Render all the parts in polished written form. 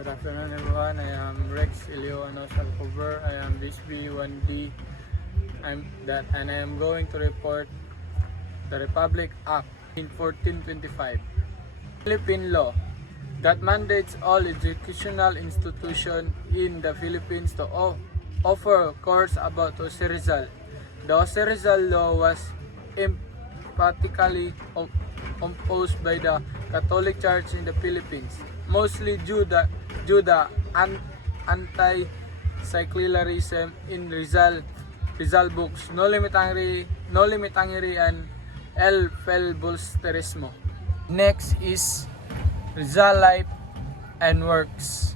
Good afternoon everyone, I am Rex Ilioano Salcover. I am BSB1D and I am going to report the Republic Act in 1425. Philippine law that mandates all educational institutions in the Philippines to offer a course about Jose Rizal. The Jose Rizal law was emphatically opposed by the Catholic Church in the Philippines, mostly due to the anti-secularism in Rizal books, No Limitangiri and El Filibusterismo. Next is Rizal life and works.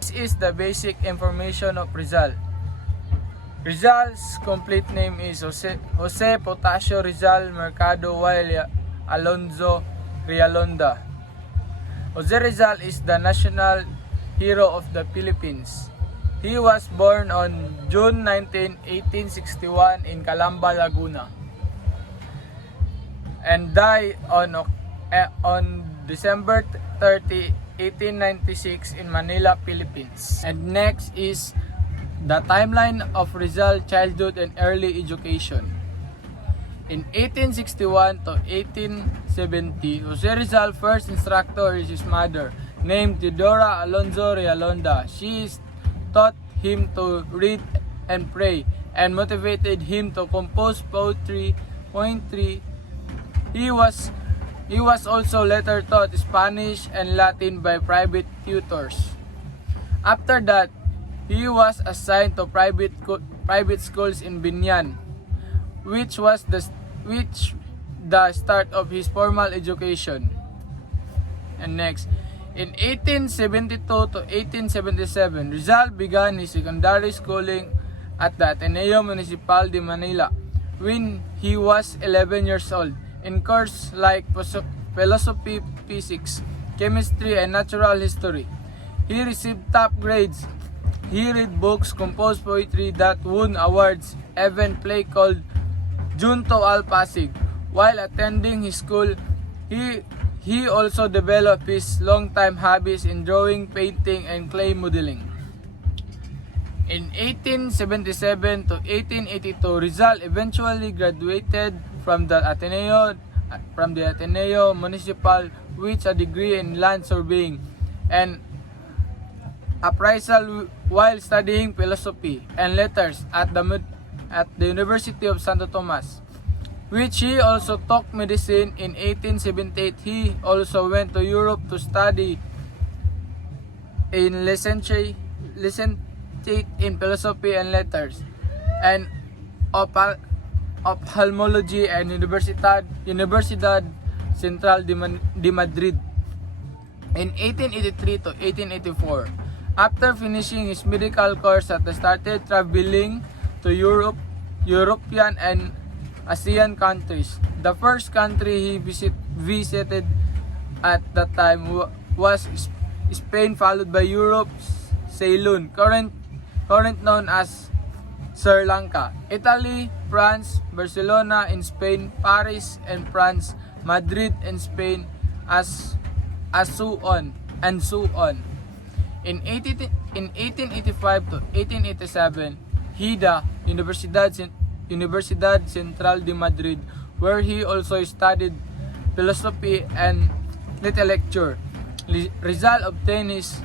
This is the basic information of Rizal. Rizal's complete name is Jose Potasio Rizal Mercado Walia Alonzo Rialonda. Jose Rizal is the national hero of the Philippines. He was born on June 19, 1861 in Calamba, Laguna, and died on December 30, 1896 in Manila, Philippines. And next is the timeline of Rizal's childhood and early education. In 1861 to 1870, Jose Rizal's first instructor is his mother, named Teodora Alonzo Rialonda. She taught him to read and pray and motivated him to compose poetry. He was also later taught Spanish and Latin by private tutors. After that, he was assigned to private schools in Binyan, which was the start of his formal education. And next, in 1872 to 1877, Rizal began his secondary schooling at the Ateneo Municipal de Manila when he was 11 years old. In courses like philosophy, physics, chemistry, and natural history, he received top grades. He read books, composed poetry that won awards, even play called Junto al Pasig. While attending his school, he also developed his long-time hobbies in drawing, painting, and clay modeling. In 1877 to 1882, Rizal eventually graduated from the Ateneo Municipal with a degree in land surveying and appraisal while studying philosophy and letters at the University of Santo Tomas, which he also took medicine. In 1878, he also went to Europe to study in licentiate in philosophy and letters and ophthalmology and Universidad Central de Madrid. In 1883 to 1884, after finishing his medical course, he started traveling to European and ASEAN countries. The first country he visited at that time was Spain, followed by Europe, Ceylon, current known as Sri Lanka, Italy, France, Barcelona in Spain, Paris and France, Madrid in Spain, as so on. In 1885 to 1887, he the Universidad Central de Madrid, where he also studied philosophy and literature. Rizal obtained his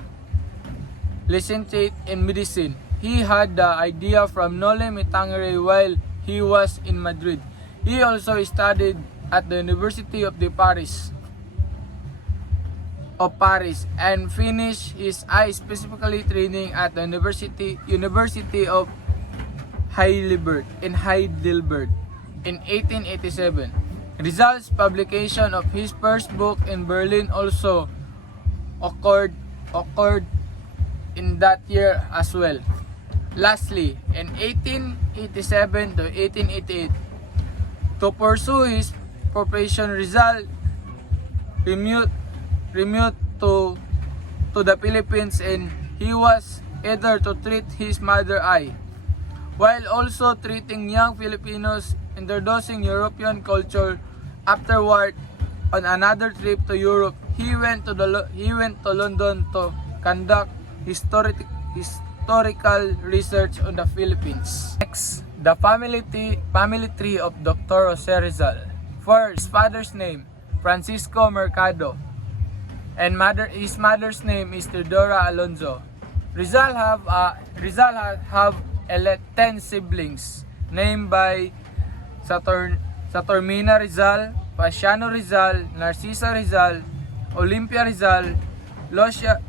licentiate in medicine. He had the idea from No Limitangiri while he was in Madrid. He also studied at the University of Paris and finished his specifically training at the University of Heidelberg in 1887. Rizal's publication of his first book in Berlin also occurred in that year as well. Lastly, in 1887 to 1888, to pursue his profession, Rizal removed to the Philippines, and he was either to treat his mother eye, while also treating young Filipinos, introducing European culture. Afterward, on another trip to Europe, he went to London to conduct historical research on the Philippines. Next, the family tree of Dr. Jose Rizal. First, his father's name, Francisco Mercado, and his mother's name is Teodora Alonzo. Rizal have 10 siblings named by Saturnina Rizal, Pasiano Rizal, Narcisa Rizal, Olympia Rizal, Locia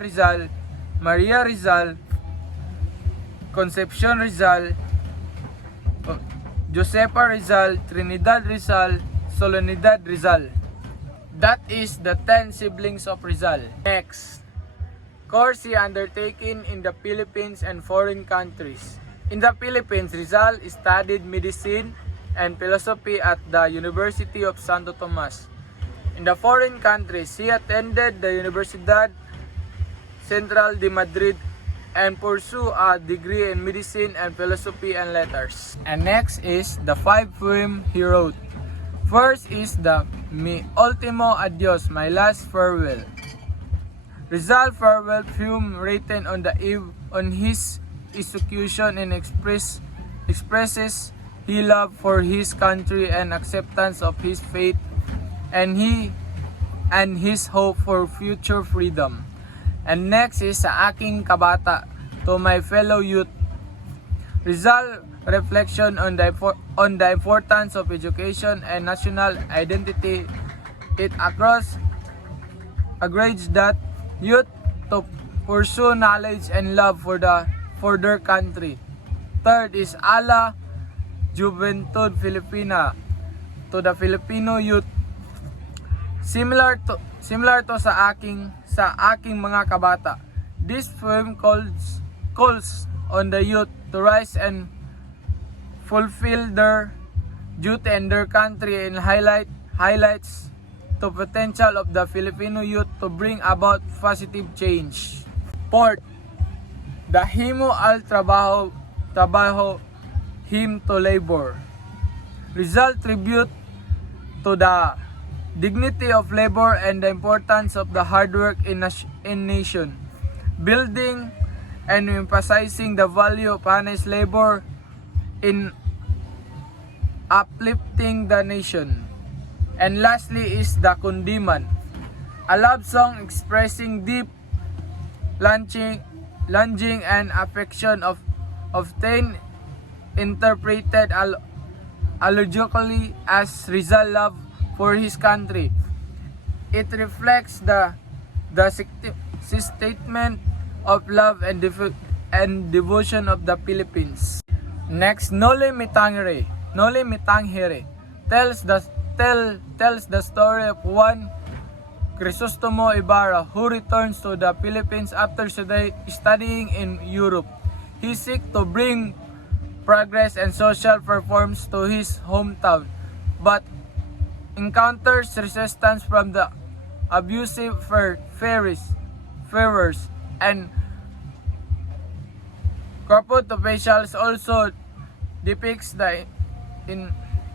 Rizal, Maria Rizal, Concepcion Rizal, Josepa Rizal, Trinidad Rizal, Soledad Rizal. That is the 10 siblings of Rizal. Next, course he undertaken in the Philippines and foreign countries. In the Philippines, Rizal studied medicine and philosophy at the University of Santo Tomas. In the foreign countries, he attended the Universidad Central de Madrid and pursued a degree in medicine and philosophy and letters. And next is the 5 poems he wrote. First is the Mi Ultimo Adios, My Last Farewell. Rizal farewell poem written on the eve on his execution and expresses his love for his country and acceptance of his fate and his hope for future freedom. And next is Sa Aking Kabata, To My Fellow Youth. Rizal reflection on the importance of education and national identity. It agrees that youth to pursue knowledge and love for their country. Third is Ala Juventud Filipina, to the Filipino youth. Similar to sa aking mga kabata. This poem calls on the youth to rise and fulfill their duty in their country and highlights the potential of the Filipino youth to bring about positive change. Fourth, the Himo al Trabajo, Hymn to Labor. Rizal tribute to the dignity of labor and the importance of the hard work in nation building, and emphasizing the value of honest labor in uplifting the nation. And lastly is the Kundiman, a love song expressing deep longing and affection of Tain, interpreted allegorically as Rizal love for his country. It reflects the statement of love and devotion of the Philippines. Next, Noli Me Tangere tells the story of one Crisostomo Ibarra who returns to the Philippines after studying in Europe. He seeks to bring progress and social reforms to his hometown, but encounters resistance from the abusive farmers and corporate officials. Also depicts the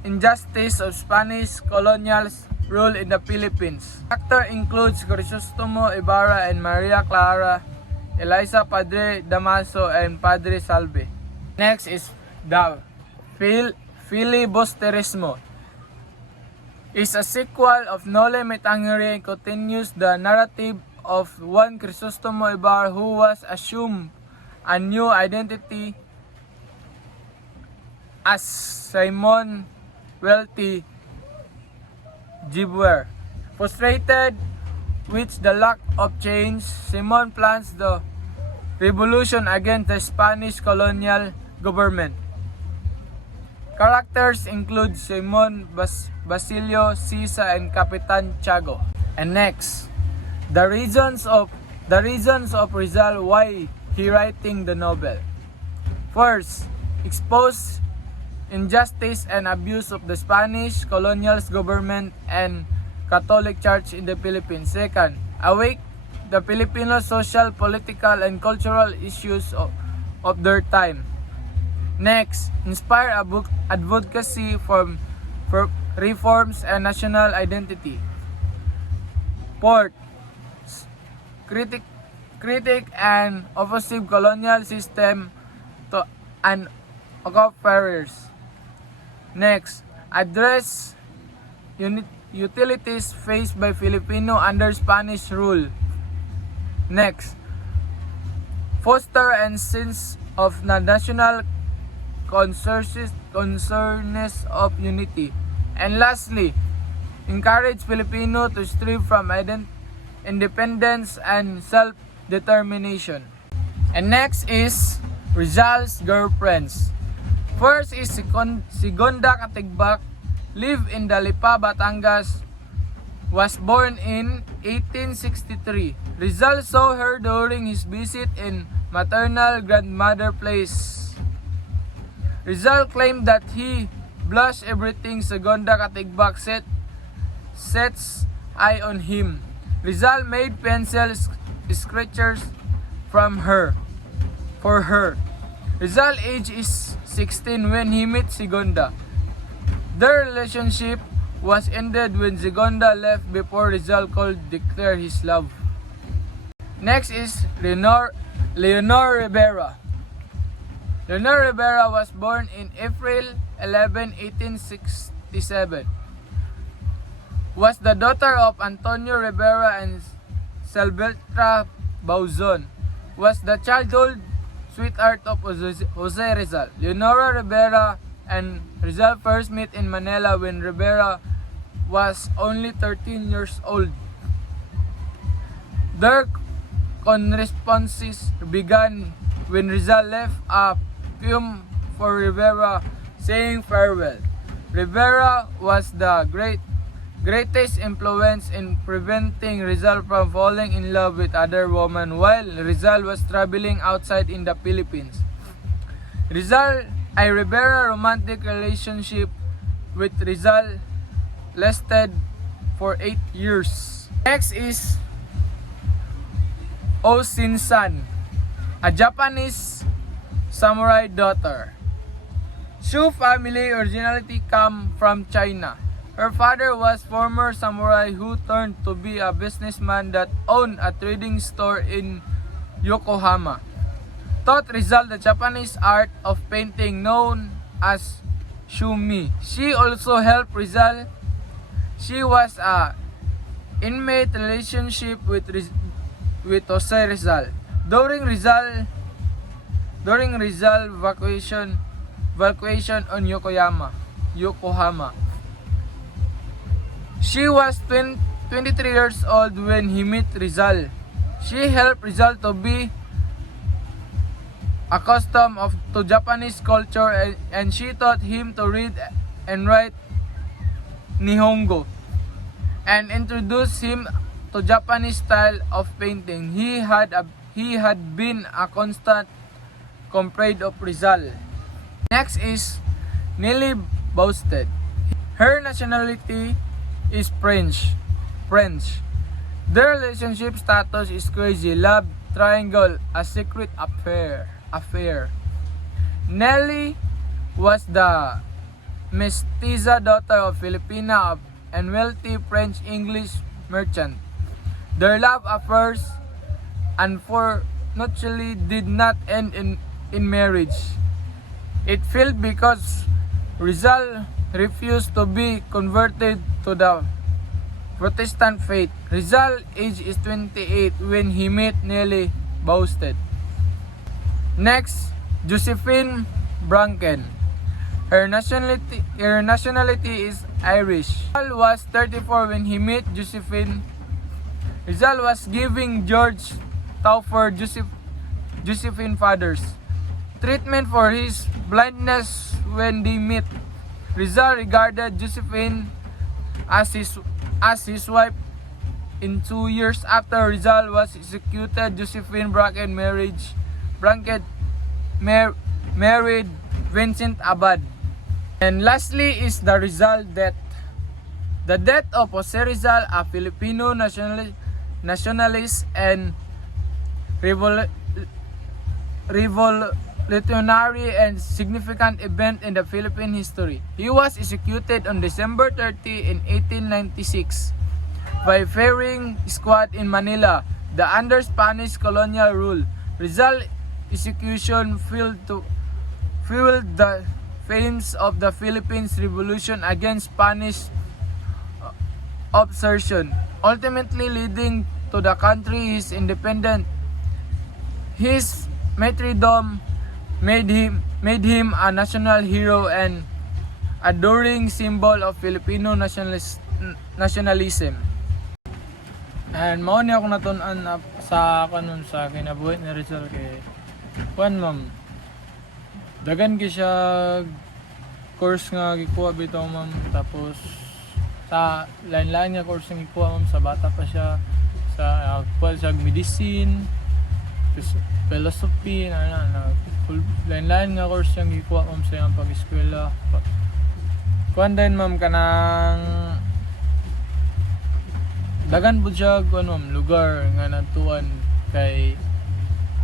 injustice of Spanish colonial rule in the Philippines. Actor includes Crisostomo Ibarra and Maria Clara, Eliza Padre Damaso, and Padre Salve. Next is the Filibusterismo. Is a sequel of Noli Me Tangere and continues the narrative of one Crisostomo Ibarra who was assumed a new identity as Simon Wealthy Gibwer. Frustrated with the lack of change, Simon plans the revolution against the Spanish colonial government. Characters include Simon Basilio, Sisa, and Capitan Tiago. And next, the reasons of Rizal why he writing the novel. First, expose injustice and abuse of the Spanish colonial government and Catholic Church in the Philippines. Second, awake the Filipino social, political, and cultural issues of their time. Next, inspire advocacy for reforms and national identity. Fourth, critic, critic and oppositive colonial system to and occupiers. Next, address utilities faced by Filipino under Spanish rule. Next, foster and sense of the national concerns of unity. And lastly, encourage Filipino to strive from independence and self-determination. And next is Rizal's girlfriends. First is Segunda Katigbak, live in Dalipa, Batangas, was born in 1863. Rizal saw her during his visit in maternal grandmother place. Rizal claimed that he blushed everything Segunda Katigbak sets eye on him. Rizal made pencil sketches for her. Rizal's age is 16 when he met Segunda. Their relationship was ended when Segunda left before Rizal could declare his love. Next is Leonor Rivera. Leonor Rivera was born in April 11, 1867. Was the daughter of Antonio Rivera and Silvestra Bauzon. Was the childhood sweetheart of Jose Rizal. Leonora Rivera and Rizal first met in Manila when Rivera was only 13 years old. Their correspondence began when Rizal left a poem for Rivera saying farewell. Rivera was the greatest influence in preventing Rizal from falling in love with other women while Rizal was traveling outside in the Philippines. Rivera romantic relationship with Rizal lasted for 8 years. Next is Oh Sin-san, a Japanese samurai daughter. Shu family originally come from China. Her father was former samurai who turned to be a businessman that owned a trading store in Yokohama. Taught Rizal the Japanese art of painting known as shumi. She also helped Rizal. She was a intimate relationship with Jose Rizal. During Rizal vacation on Yokohama. She was 23 years old when he met Rizal. She helped Rizal to be accustomed to Japanese culture and she taught him to read and write Nihongo and introduced him to Japanese style of painting. He had been a constant comrade of Rizal. Next is Nelly Bousted. Her nationality is French. Their relationship status is crazy love triangle, a secret affair. Nelly was the mestiza daughter of Filipina and wealthy French-English merchant. Their love affairs unfortunately did not end in marriage. It failed because Rizal refused to be converted to the Protestant faith. Rizal's age is 28 when he met Nelly Bousted. Next, Josephine Branken. Her nationality is Irish. Rizal was 34 when he met Josephine. Rizal was giving George Taufer Josephine father's treatment for his blindness when they met. Rizal regarded Josephine as his wife. In 2 years after Rizal was executed, Josephine Branken married Vincent Abad. And lastly is the Rizal death. The death of Jose Rizal, a Filipino nationalist and revolutionary and significant event in the Philippine history. He was executed on December 30 in 1896. by firing squad in Manila. The under Spanish colonial rule, Rizal execution fueled the flames of the Philippines Revolution against Spanish obsession, ultimately leading to the country's independence. His martyrdom made him a national hero and adoring symbol of Filipino nationalism. And mao ni ako natun-an sa kanon sa kinabuhi ni Rizal kay kuan ma'am. Dagan gi siya course nga gikuha bitaw ma'am, tapos sa lain-lain nga course nga gikuha ma'am, sa bata pa siya sa kuha siya medicine, philosophy lain-lain nga course nga gikuha ma'am sa iyang pag-eskwela. Kuan din ma'am kanang dagan po siya lugar nga natuan kay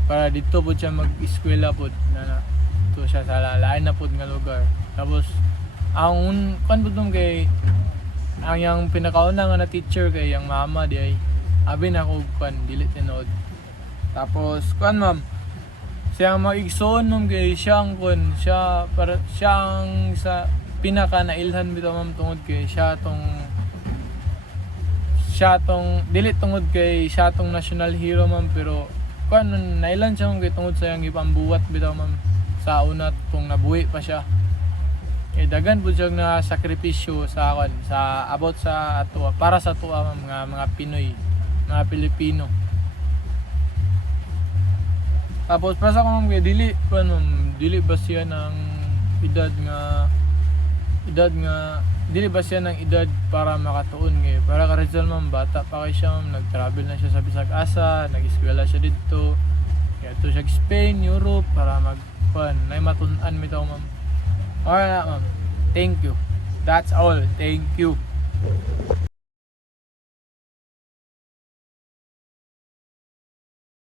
para dito po siya mag-eskwela po na to siya sa lain na po nga lugar. Tapos ang kan po kay ang yang pinakauna nga na teacher kay yang mama di ay abi na ko kan dili tinod. Tapos kan ma'am siyang mag-igsoon ma'am kay siyang siya para siyang sa pinaka nailhan bitaw ma'am tungod kay siya tong dili tungod kay siya tong national hero ma'am, pero kuan nailan siya kay tungod sa yang ipambuwat bitaw ma'am sa una kung nabuhi pa siya. Kay dagan pud siya na sakripisyo sa sa about sa ato para sa tuwa ma'am nga mga Pinoy, mga Pilipino. Tapos para sa ko ma'am kay dili ba siya ng edad nga dili ba siya ng edad para makatuon ngayon. Para ka Rizal ma'am, bata pa kay siya ma'am, nag-travel na siya sa bisag asa, nag-eskwela siya dito. Kaya ito siya Spain, Europe para na matun-an mi taw ma'am. Alright ma'am. Thank you. That's all. Thank you.